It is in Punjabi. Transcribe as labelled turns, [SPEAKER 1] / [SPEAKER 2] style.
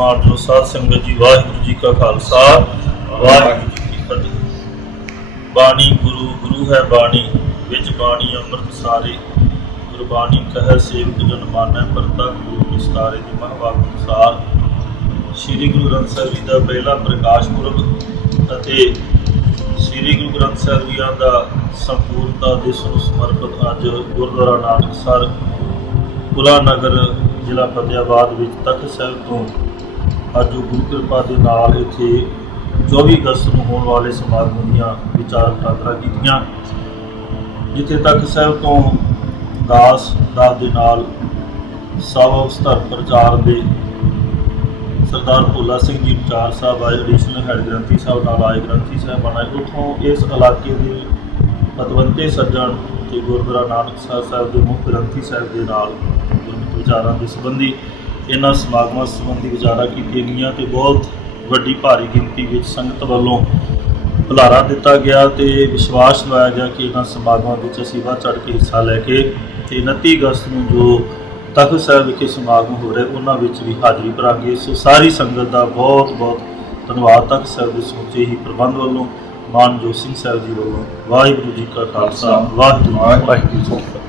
[SPEAKER 1] ਮਾਨਜੋ ਸਾਧ ਸੰਗਤ ਜੀ, ਵਾਹਿਗੁਰੂ ਜੀ ਕਾ ਖਾਲਸਾ, ਵਾਹਿਗੁਰੂ ਜੀ ਕੀ ਫਤਿਹ। ਬਾਣੀ ਗੁਰੂ ਗੁਰੂ ਹੈ ਬਾਣੀ, ਵਿੱਚ ਬਾਣੀ ਅੰਮ੍ਰਿਤ ਸਾਰੇ। ਗੁਰਬਾਣੀ ਕਹੈ ਸੇਵਕ ਜਨ ਮਾਨੈ ਪਰਤਾ ਗੁਰੂ ਵਿਸਤਾਰੇ ਦੀ ਮਹਾਵਾਕ ਅਨੁਸਾਰ। ਸ੍ਰੀ ਗੁਰੂ ਗ੍ਰੰਥ ਸਾਹਿਬ ਜੀ ਦਾ ਪਹਿਲਾ ਪ੍ਰਕਾਸ਼ ਪੁਰਬ ਅਤੇ ਸ੍ਰੀ ਗੁਰੂ ਗ੍ਰੰਥ ਸਾਹਿਬ ਜੀ ਦਾ ਸੰਪੂਰਨਤਾ ਦਿਵਸ ਨੂੰ ਸਮਰਪਿਤ ਅੱਜ ਗੁਰਦੁਆਰਾ ਨਾਨਕਸਰ ਪੁਰਾ ਨਗਰ ਜ਼ਿਲ੍ਹਾ ਫਤਿਆਬਾਦ ਵਿੱਚ ਤਖਤ ਸਾਹਿਬ ਤੋਂ ਅੱਜ ਗੁਰੂ ਕਿਰਪਾ ਦੇ ਨਾਲ ਇੱਥੇ 24 ਅਗਸਤ ਨੂੰ ਹੋਣ ਵਾਲੇ ਸਮਾਗਮ ਦੀਆਂ ਵਿਚਾਰ ਵਟਾਂਦਰਾ ਕੀਤੀਆਂ। ਜਿੱਥੇ ਤਖਤ ਸਾਹਿਬ ਤੋਂ ਦਾਸ ਦਾਸ ਦੇ ਨਾਲ ਸਭ ਸਤਰ ਪ੍ਰਚਾਰ ਦੇ ਸਰਦਾਰ ਭੋਲਾ ਸਿੰਘ ਜੀ ਵਿਚਾਰ ਸਾਹਿਬ ਆਏ ਐਡੀਸ਼ਨਲ ਹੈਡ ਗ੍ਰੰਥੀ ਸਾਹਿਬ ਨਾਲ ਆਏ, ਗ੍ਰੰਥੀ ਸਾਹਿਬ ਆਏ। ਉੱਥੋਂ ਇਸ ਇਲਾਕੇ ਦੇ ਪਤਵੰਤੇ ਸੱਜਣ ਤੇ ਗੁਰਦੁਆਰਾ ਨਾਨਕ ਸਾਹਿਬ ਸਾਹਿਬ ਦੇ ਮੁੱਖ ਗ੍ਰੰਥੀ ਸਾਹਿਬ ਦੇ ਨਾਲ ਵਿਚਾਰਾਂ ਦੇ ਸੰਬੰਧੀ ਇਹਨਾਂ ਸਮਾਗਮਾਂ ਸੰਬੰਧੀ ਵਿਚਾਰਾਂ ਕੀਤੀਆਂ ਗਈਆਂ ਤੇ ਬਹੁਤ ਵੱਡੀ ਭਾਰੀ ਗਿਣਤੀ ਵਿੱਚ ਸੰਗਤ ਵੱਲੋਂ ਬੁਲਾਰਾ ਦਿੱਤਾ ਗਿਆ ਤੇ ਵਿਸ਼ਵਾਸ ਦਿਵਾਇਆ ਗਿਆ ਕਿ ਇਹਨਾਂ ਸਮਾਗਮਾਂ ਵਿੱਚ ਅਸੀਂ ਵੱਧ ਚੜ੍ਹ ਕੇ ਹਿੱਸਾ ਲੈ ਕੇ ਤੇ 29 ਅਗਸਤ ਨੂੰ ਜੋ ਤਖਤ ਸਾਹਿਬ ਵਿਖੇ ਸਮਾਗਮ ਹੋ ਰਿਹਾ, ਉਹਨਾਂ ਵਿੱਚ ਵੀ ਹਾਜ਼ਰੀ ਭਰਾਂਗੇ ਸੋ ਸਾਰੀ ਸੰਗਤ ਦਾ ਬਹੁਤ ਬਹੁਤ ਧੰਨਵਾਦ ਤਖਤ ਸਾਹਿਬ ਦੇ ਸਮੁੱਚੇ ਹੀ ਪ੍ਰਬੰਧ ਵੱਲੋਂ ਮਾਨਜੋਤ ਸਿੰਘ ਸਾਹਿਬ ਜੀ ਵੱਲੋਂ ਵਾਹਿਗੁਰੂ ਜੀ ਕਾ ਖਾਲਸਾ ਵਾਹਿਗੁਰੂ
[SPEAKER 2] ਵਾਹਿਗੁਰੂ ਜੀ ਕੀ ਫਤਿਹ।